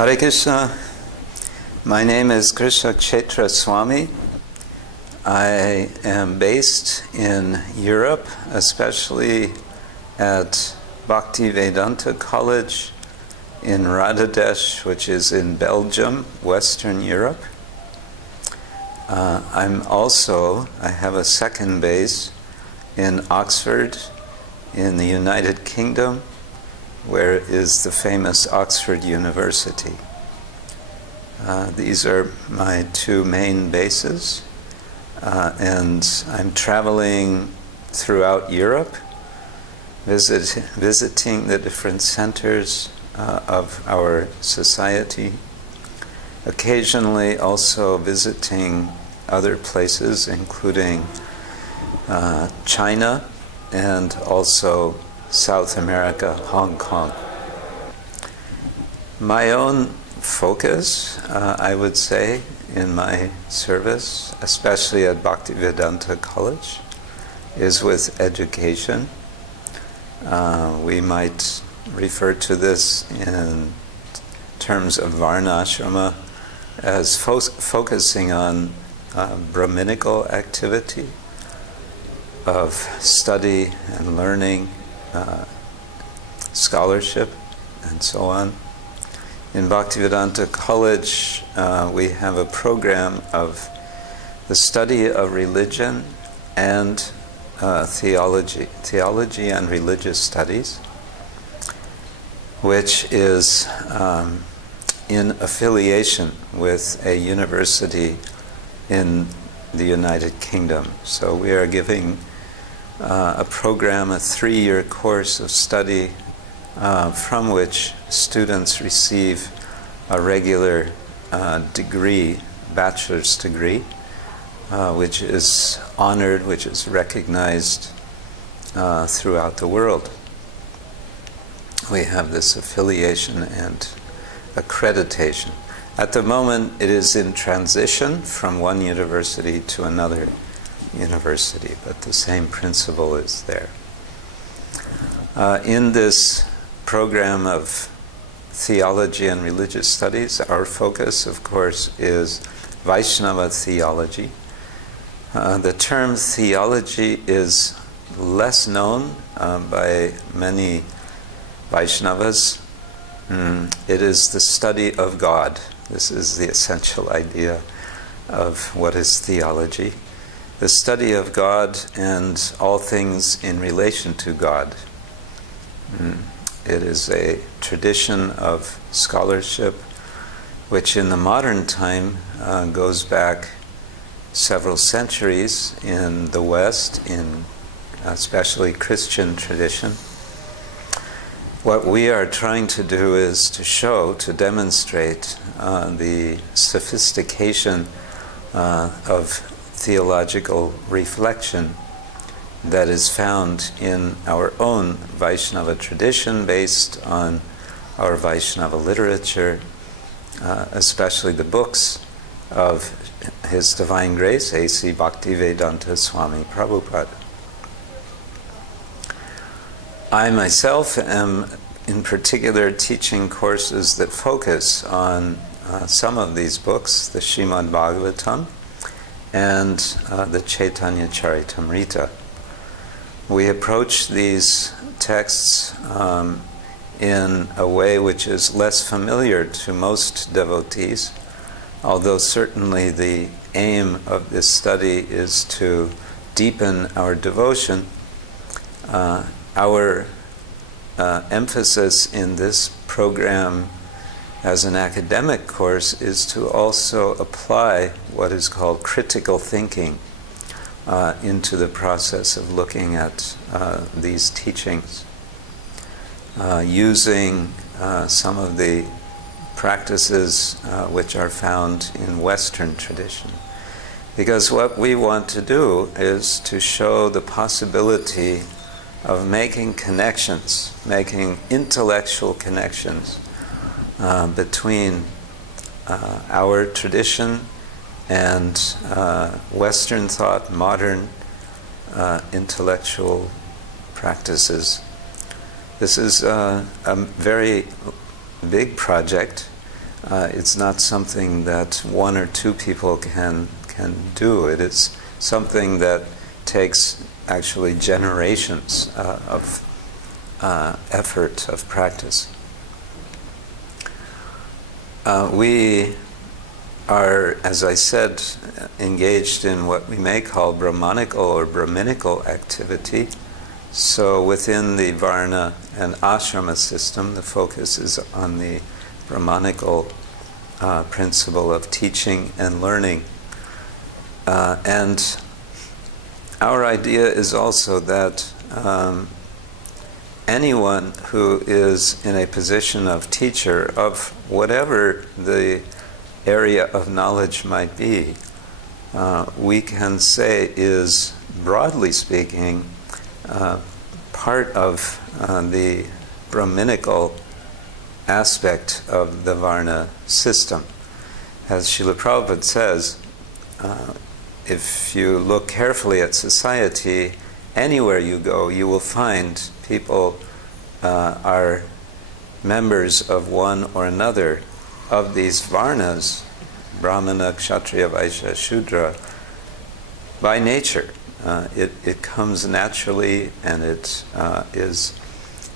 Hare Krishna. My name is Krishna Kshetra Swami. I am based in Europe, especially at Bhakti Vedanta College in Radhadesh, which is in Belgium, Western Europe. I have a second base in Oxford, in the United Kingdom, where is the famous Oxford University. These are my two main bases, and I'm traveling throughout Europe, visiting the different centers of our society, occasionally also visiting other places, including China and also South America, Hong Kong. My own focus, I would say, in my service, especially at Bhakti Vedanta College, is with education. We might refer to this in terms of Varnasrama as focusing on Brahminical activity of study and learning, scholarship, and so on. In Bhaktivedanta College, we have a program of the study of religion and theology and religious studies, which is in affiliation with a university in the United Kingdom. So we are giving a program, a 3-year course of study from which students receive a regular degree, bachelor's degree, which is honored, which is recognized throughout the world. We have this affiliation and accreditation. At the moment, it is in transition from one university to another university, but the same principle is there. In this program of theology and religious studies, our focus, of course, is Vaishnava theology. The term theology is less known by many Vaishnavas. It is the study of God. This is the essential idea of what is theology. The study of God and all things in relation to God. It is a tradition of scholarship which in the modern time goes back several centuries in the West, in especially Christian tradition. What we are trying to do is to demonstrate the sophistication of theological reflection that is found in our own Vaishnava tradition based on our Vaishnava literature, especially the books of His Divine Grace, A.C. Bhaktivedanta Swami Prabhupada. I myself am in particular teaching courses that focus on some of these books, the Srimad Bhagavatam and the Chaitanya Charitamrita. We approach these texts in a way which is less familiar to most devotees, although certainly the aim of this study is to deepen our devotion. Our emphasis in this program as an academic course is to also apply what is called critical thinking into the process of looking at these teachings, using some of the practices which are found in Western tradition. Because what we want to do is to show the possibility of making connections, making intellectual connections between our tradition and Western thought, modern intellectual practices. This is a very big project. It's not something that one or two people can do. It is something that takes actually generations of effort, of practice. We are, as I said, engaged in what we may call Brahmanical or Brahminical activity. So within the Varna and Ashrama system, the focus is on the Brahmanical principle of teaching and learning. And our idea is also that anyone who is in a position of teacher of whatever the area of knowledge might be, we can say is, broadly speaking, part of the Brahminical aspect of the Varna system. As Srila Prabhupada says, if you look carefully at society, anywhere you go, you will find people are members of one or another of these Varnas, Brahmana, Kshatriya, Vaishya, Shudra, by nature. It comes naturally, and it is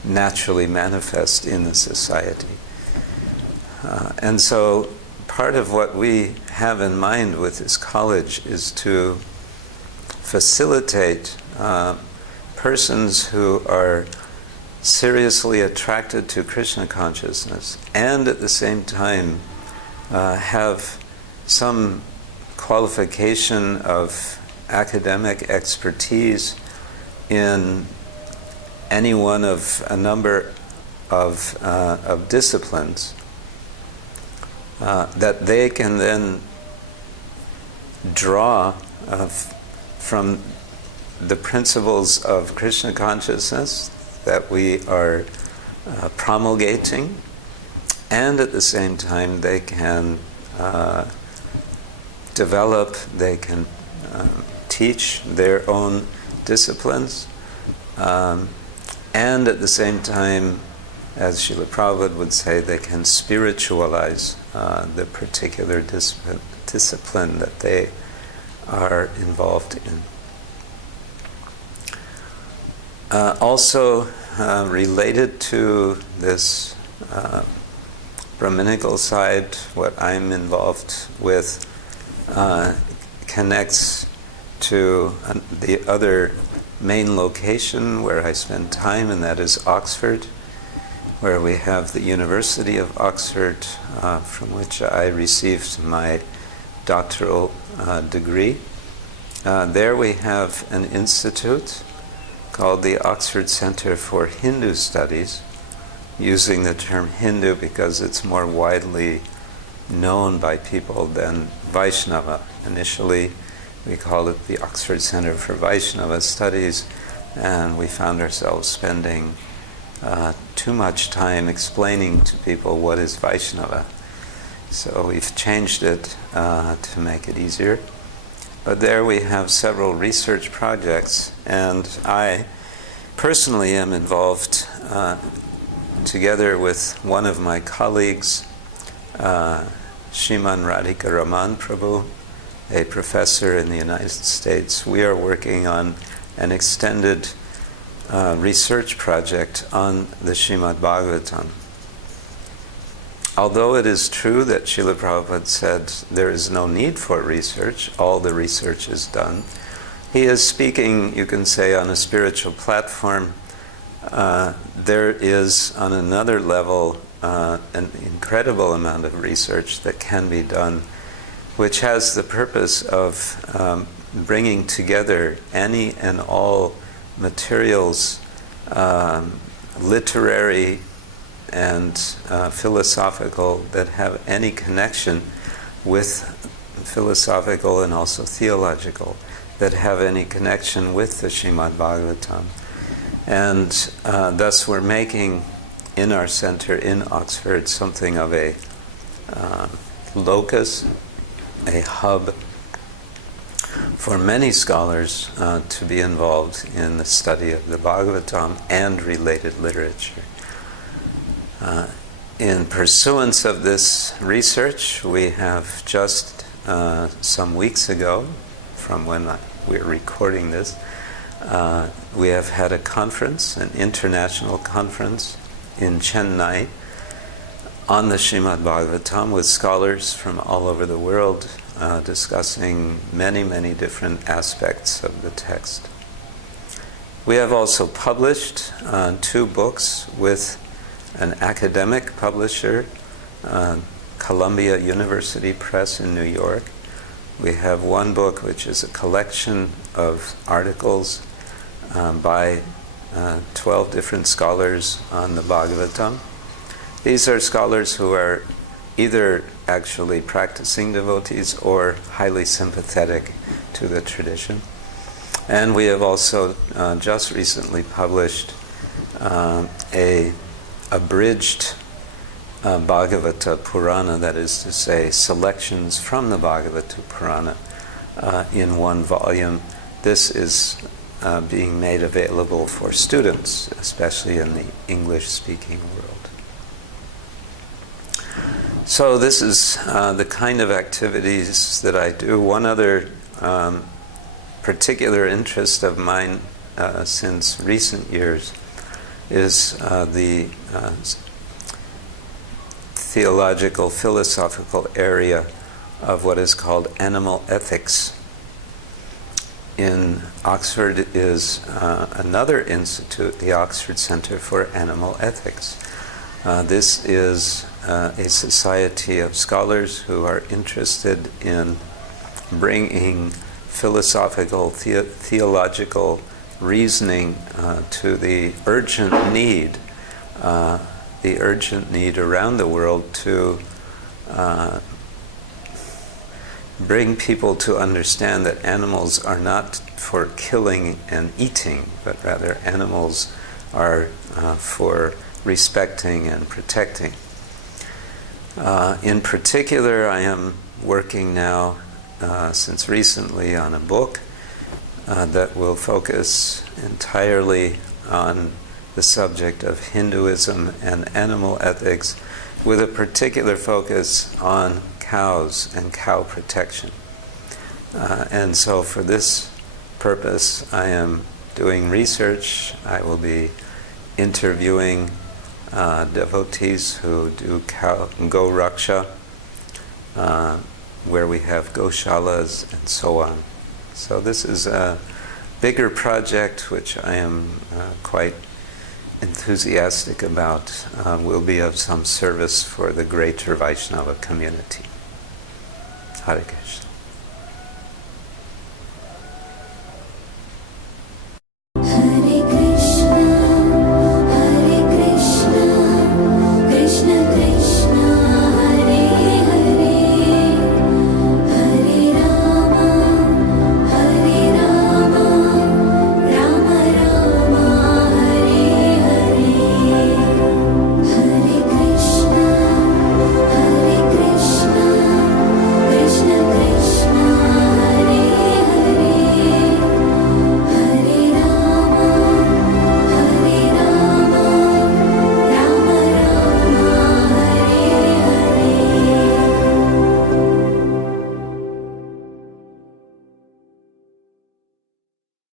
naturally manifest in the society. And so part of what we have in mind with this college is to facilitate persons who are seriously attracted to Krishna consciousness and at the same time have some qualification of academic expertise in any one of a number of disciplines, that they can then draw from the principles of Krishna consciousness that we are promulgating, and at the same time they can develop, they can teach their own disciplines, and at the same time, as Srila Prabhupada would say, they can spiritualize the particular discipline that they are involved in. Also related to this Brahminical side, what I'm involved with connects to the other main location where I spend time, and that is Oxford, where we have the University of Oxford, from which I received my doctoral degree. There we have an institute called the Oxford Center for Hindu Studies, using the term Hindu because it's more widely known by people than Vaishnava. Initially, we called it the Oxford Center for Vaishnava Studies, and we found ourselves spending too much time explaining to people what is Vaishnava. So we've changed it to make it easier. But there we have several research projects, and I personally am involved together with one of my colleagues, Shriman Radhika Raman Prabhu, a professor in the United States. We are working on an extended research project on the Srimad Bhagavatam. Although it is true that Srila Prabhupada said there is no need for research, all the research is done, he is speaking, you can say, on a spiritual platform. There is, on another level, an incredible amount of research that can be done, which has the purpose of bringing together any and all materials, literary and philosophical, that have any connection with philosophical and also theological, that have any connection with the Srimad Bhagavatam. And thus we're making in our center in Oxford something of a locus, a hub for many scholars to be involved in the study of the Bhagavatam and related literature. In pursuance of this research, we have just some weeks ago, from when we're recording this, we have had a conference, an international conference in Chennai on the Srimad Bhagavatam with scholars from all over the world discussing many, many different aspects of the text. We have also published 2 books with an academic publisher, Columbia University Press in New York. We have one book which is a collection of articles by 12 different scholars on the Bhagavatam. These are scholars who are either actually practicing devotees or highly sympathetic to the tradition. And we have also just recently published a abridged Bhagavata Purana, that is to say, selections from the Bhagavata Purana in one volume. This is being made available for students, especially in the English-speaking world. So this is the kind of activities that I do. One other particular interest of mine since recent years is the theological, philosophical area of what is called animal ethics. In Oxford is another institute, the Oxford Center for Animal Ethics. This is a society of scholars who are interested in bringing philosophical, theological reasoning to the urgent need around the world to bring people to understand that animals are not for killing and eating, but rather animals are for respecting and protecting. In particular, I am working now since recently on a book that will focus entirely on the subject of Hinduism and animal ethics, with a particular focus on cows and cow protection. And so for this purpose, I am doing research. I will be interviewing devotees who do go raksha, where we have goshalas and so on. So this is a bigger project which I am quite enthusiastic about, will be of some service for the greater Vaishnava community. Hare Krishna.